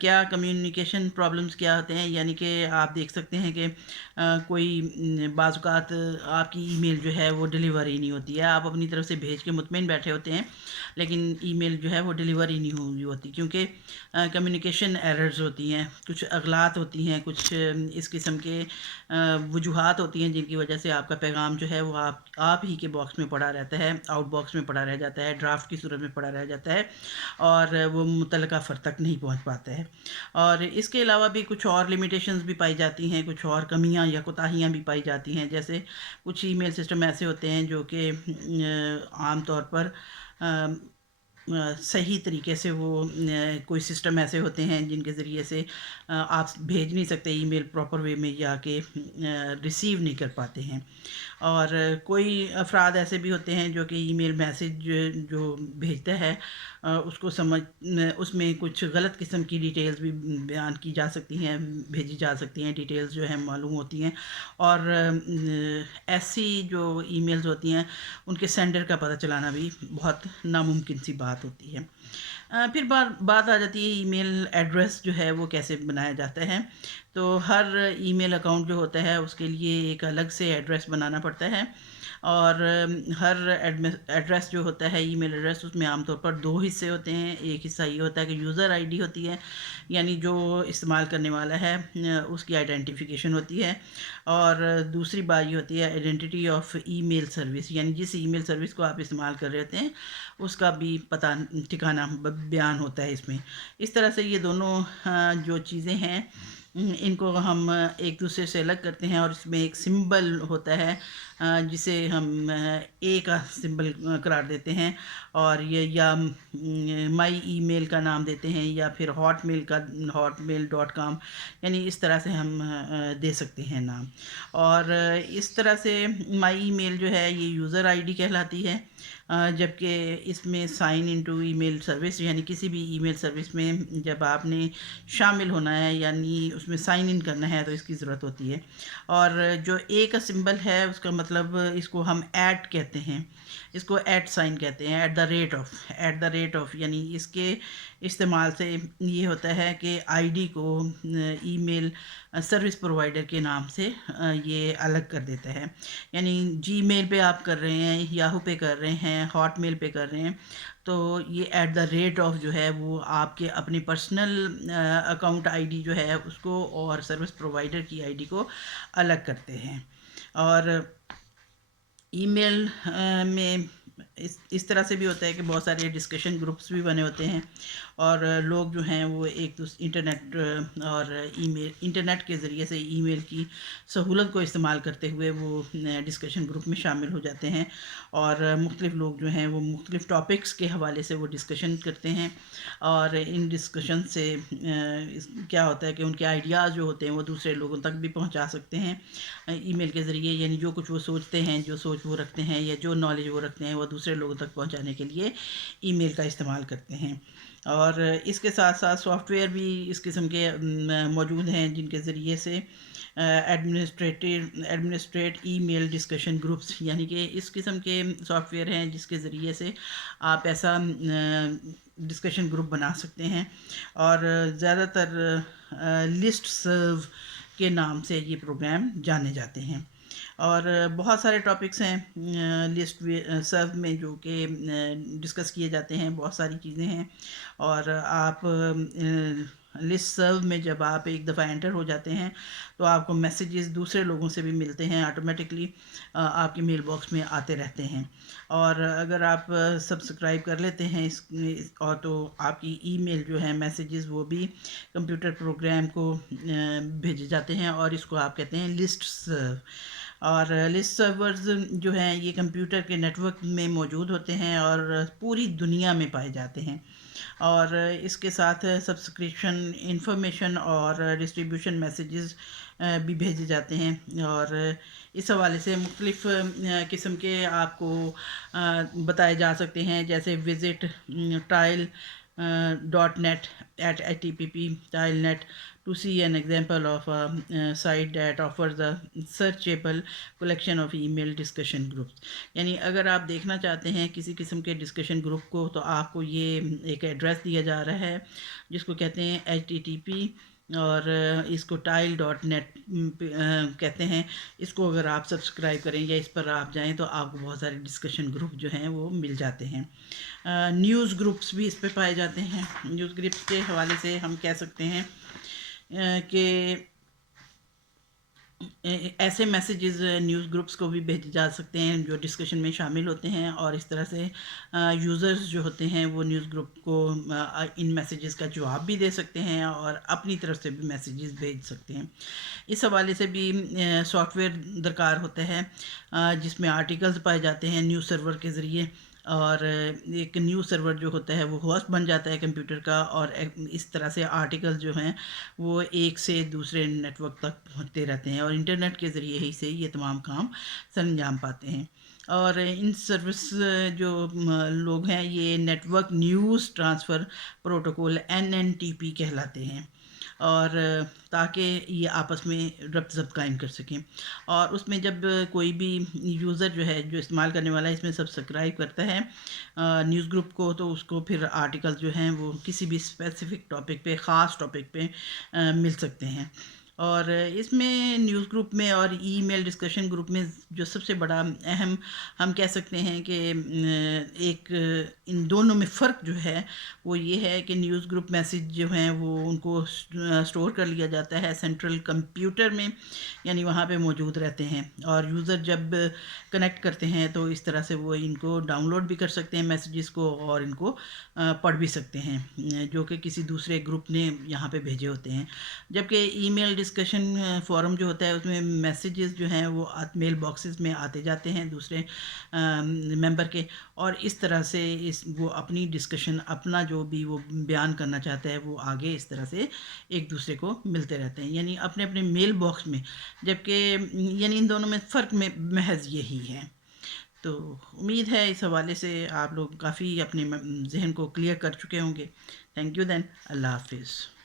کیا communication problems کیا ہوتے ہیں، یعنی کہ آپ دیکھ سکتے ہیں کہ کوئی بعض اوقات آپ کی ای میل جو ہے وہ ڈیلیور ہی نہیں ہوتی ہے، آپ اپنی طرف سے بھیج کے مطمئن بیٹھے ہوتے ہیں لیکن ای میل جو ہے وہ ڈیلیور ہی نہیں ہوئی ہوتی، کیونکہ کمیونیکیشن ایررز ہوتی ہیں، کچھ اغلاط ہوتی ہیں، کچھ اس قسم کے وجوہات ہوتی ہیں جن کی وجہ سے آپ کا پیغام جو ہے وہ آپ ہی کے باکس میں پڑا رہتا ہے، آؤٹ باکس میں پڑا رہ جاتا ہے، ڈرافٹ کی صورت میں پڑا رہ جاتا ہے اور وہ متعلقہ فرد تک نہیں پہنچ پاتا ہے۔ اور اس کے علاوہ بھی کچھ اور لمیٹیشنز بھی پائی جاتی ہیں، کچھ اور کمیاں یا کوتاہیاں بھی پائی جاتی ہیں، جیسے کچھ ای میل سسٹم ایسے ہوتے ہیں جو کہ عام طور پر صحیح طریقے سے وہ کوئی سسٹم ایسے ہوتے ہیں جن کے ذریعے سے آپ بھیج نہیں سکتے ای میل پراپر وے میں، یا کہ ریسیو نہیں کر پاتے ہیں۔ اور کوئی افراد ایسے بھی ہوتے ہیں جو کہ ای میل میسج جو بھیجتا ہے اس کو اس میں کچھ غلط قسم کی ڈیٹیلز بھی بیان کی جا سکتی ہیں، بھیجی جا سکتی ہیں، ڈیٹیلز جو ہیں معلوم ہوتی ہیں، اور ایسی جو ای میلز ہوتی ہیں ان کے سینڈر کا پتہ چلانا بھی بہت ناممکن سی بات ہوتی ہے۔ پھر بات آ جاتی ہے ای میل ایڈریس جو ہے وہ کیسے بنایا جاتا ہے۔ تو ہر ای میل اکاؤنٹ جو ہوتا ہے اس کے لیے ایک الگ سے ایڈریس بنانا پڑتا ہے، اور ہر ایڈریس جو ہوتا ہے ای میل ایڈریس، اس میں عام طور پر دو حصے ہوتے ہیں۔ ایک حصہ یہ ہوتا ہے کہ یوزر آئی ڈی ہوتی ہے، یعنی جو استعمال کرنے والا ہے اس کی آئیڈینٹیفیکیشن ہوتی ہے، اور دوسری بات یہ ہوتی ہے identity of email service, یعنی جس ای میل سروس کو آپ استعمال کر رہے ہوتے ہیں اس کا بھی پتہ ٹھکانہ بیان ہوتا ہے اس میں۔ اس طرح سے یہ دونوں جو چیزیں ہیں ان کو ہم ایک دوسرے سے الگ کرتے ہیں، اور اس میں ایک سمبل ہوتا ہے جسے ہم اے کا سمبل قرار دیتے ہیں، اور یہ یا مائی ای میل کا نام دیتے ہیں، یا پھر hotmail.com، یعنی اس طرح سے ہم دے سکتے ہیں نام۔ اور اس طرح سے مائی ای میل جو ہے یہ یوزر آئی ڈی کہلاتی ہے، جبکہ اس میں سائن انٹو ای میل سروس، یعنی کسی بھی ای میل سروس میں جب آپ نے شامل ہونا ہے یعنی اس میں سائن ان کرنا ہے تو اس کی ضرورت ہوتی ہے۔ اور جو اے کا سمبل ہے اس کا مطلب اس کو ہم ایٹ کہتے ہیں، اس کو ایٹ سائن کہتے ہیں، ایٹ دا ریٹ آف، یعنی اس کے استعمال سے یہ ہوتا ہے کہ آئی ڈی کو ای میل سروس پرووائڈر کے نام سے یہ الگ کر دیتا ہے۔ یعنی جی میل پہ آپ کر رہے ہیں، یاہو پہ کر رہے ہیں، ہاٹ میل پہ کر رہے ہیں، تو یہ ایٹ دا ریٹ آف جو ہے وہ آپ کے اپنی پرسنل اکاؤنٹ آئی ڈی جو ہے اس کو اور سروس پرووائڈر کی آئی ڈی کو الگ کرتے ہیں۔ اور ای میل میں اس طرح سے بھی ہوتا ہے کہ بہت سارے ڈسکشن گروپس بھی بنے ہوتے ہیں، اور لوگ جو ہیں وہ ایک دوسرے انٹرنیٹ کے ذریعے سے ای میل کی سہولت کو استعمال کرتے ہوئے وہ ڈسکشن گروپ میں شامل ہو جاتے ہیں، اور مختلف لوگ جو ہیں وہ مختلف ٹاپکس کے حوالے سے وہ ڈسکشن کرتے ہیں، اور ان ڈسکشن سے کیا ہوتا ہے کہ ان کے آئیڈیاز جو ہوتے ہیں وہ دوسرے لوگوں تک بھی پہنچا سکتے ہیں ای میل کے ذریعے، یعنی جو کچھ وہ سوچتے ہیں، جو سوچ وہ رکھتے ہیں، یا جو نالج وہ رکھتے ہیں وہ دوسرے لوگوں تک پہنچانے کے لیے ای میل کا استعمال کرتے ہیں۔ اور اس کے ساتھ ساتھ سافٹ ویئر بھی اس قسم کے موجود ہیں جن کے ذریعے سے ایڈمنسٹریٹ ای میل ڈسکشن گروپس، یعنی کہ اس قسم کے سافٹ ویئر ہیں جس کے ذریعے سے آپ ایسا ڈسکشن گروپ بنا سکتے ہیں، اور زیادہ تر لسٹ سرو کے نام سے یہ پروگرام جانے جاتے ہیں۔ اور بہت سارے ٹاپکس ہیں لسٹ سرو میں جو کہ ڈسکس کیے جاتے ہیں، بہت ساری چیزیں ہیں، اور آپ لسٹ سرو میں جب آپ ایک دفعہ انٹر ہو جاتے ہیں تو آپ کو میسیجز دوسرے لوگوں سے بھی ملتے ہیں، آٹومیٹکلی آپ کے میل باکس میں آتے رہتے ہیں، اور اگر آپ سبسکرائب کر لیتے ہیں اور تو آپ کی ای میل جو ہے میسیجز وہ بھی کمپیوٹر پروگرام کو بھیجے جاتے ہیں، اور اس کو آپ کہتے ہیں لسٹ سرو۔ اور لسٹ سرورز جو ہیں یہ کمپیوٹر کے نیٹ ورک میں موجود ہوتے ہیں اور پوری دنیا میں پائے جاتے ہیں، اور اس کے ساتھ سبسکرپشن انفارمیشن اور ڈسٹریبیوشن میسیجز بھی بھیجے جاتے ہیں، اور اس حوالے سے مختلف قسم کے آپ کو بتائے جا سکتے ہیں، جیسے visit, trial, .net@ITPP TileNet to see an example of a site that offers a searchable collection of email discussion groups. یعنی اگر آپ دیکھنا چاہتے ہیں کسی قسم کے ڈسکشن گروپ کو تو آپ کو یہ ایک ایڈریس دیا جا رہا ہے جس کو کہتے ہیں HTTP، اور اس کو tile.net کہتے ہیں. اس کو اگر آپ سبسکرائب کریں یا اس پر آپ جائیں تو آپ کو بہت سارے ڈسکشن گروپ جو ہیں وہ مل جاتے ہیں. نیوز گروپس بھی اس پہ پائے جاتے ہیں. نیوز گروپس کے حوالے سے ہم کہہ سکتے ہیں کہ ایسے میسیجز نیوز گروپس کو بھی بھیجے جا سکتے ہیں جو ڈسکشن میں شامل ہوتے ہیں، اور اس طرح سے یوزرز جو ہوتے ہیں وہ نیوز گروپ کو ان میسیجز کا جواب بھی دے سکتے ہیں اور اپنی طرف سے بھی میسیجز بھیج سکتے ہیں. اس حوالے سے بھی سافٹ ویئر درکار ہوتا ہے جس میں آرٹیکلز پائے جاتے ہیں نیوز سرور کے ذریعے، اور ایک نیوز سرور جو ہوتا ہے وہ ہوسٹ بن جاتا ہے کمپیوٹر کا، اور اس طرح سے آرٹیکل جو ہیں وہ ایک سے دوسرے نیٹ ورک تک پہنچتے رہتے ہیں، اور انٹرنیٹ کے ذریعے ہی سے یہ تمام کام سر انجام پاتے ہیں. اور ان سروس جو لوگ ہیں یہ network news transfer protocol NNTP کہلاتے ہیں، اور تاکہ یہ آپس میں ربط ضبط قائم کر سکیں. اور اس میں جب کوئی بھی یوزر جو ہے جو استعمال کرنے والا ہے اس میں سبسکرائب کرتا ہے نیوز گروپ کو، تو اس کو پھر آرٹیکل جو ہیں وہ کسی بھی اسپیسیفک ٹاپک پہ، خاص ٹاپک پہ مل سکتے ہیں. اور اس میں نیوز گروپ میں اور ای میل ڈسکشن گروپ میں جو سب سے بڑا اہم ہم کہہ سکتے ہیں کہ ایک ان دونوں میں فرق جو ہے وہ یہ ہے کہ نیوز گروپ میسیج جو ہیں وہ ان کو سٹور کر لیا جاتا ہے سینٹرل کمپیوٹر میں، یعنی وہاں پہ موجود رہتے ہیں، اور یوزر جب کنیکٹ کرتے ہیں تو اس طرح سے وہ ان کو ڈاؤن لوڈ بھی کر سکتے ہیں میسیجز کو، اور ان کو پڑھ بھی سکتے ہیں جو کہ کسی دوسرے گروپ نے یہاں پہ بھیجے ہوتے ہیں. جبکہ ای میل ڈسکشن فورم جو ہوتا ہے اس میں میسیجز جو ہیں وہ میل باکسز میں آتے جاتے ہیں دوسرے ممبر کے، اور اس طرح سے وہ اپنی ڈسکشن اپنا جو بھی وہ بیان کرنا چاہتا ہے وہ آگے اس طرح سے ایک دوسرے کو ملتے رہتے ہیں، یعنی اپنے اپنے میل باکس میں. جبکہ یعنی ان دونوں میں فرق میں محض یہی ہے. تو امید ہے اس حوالے سے آپ لوگ کافی اپنے ذہن کو کلیئر کر چکے ہوں گے. Thank you then. اللہ حافظ.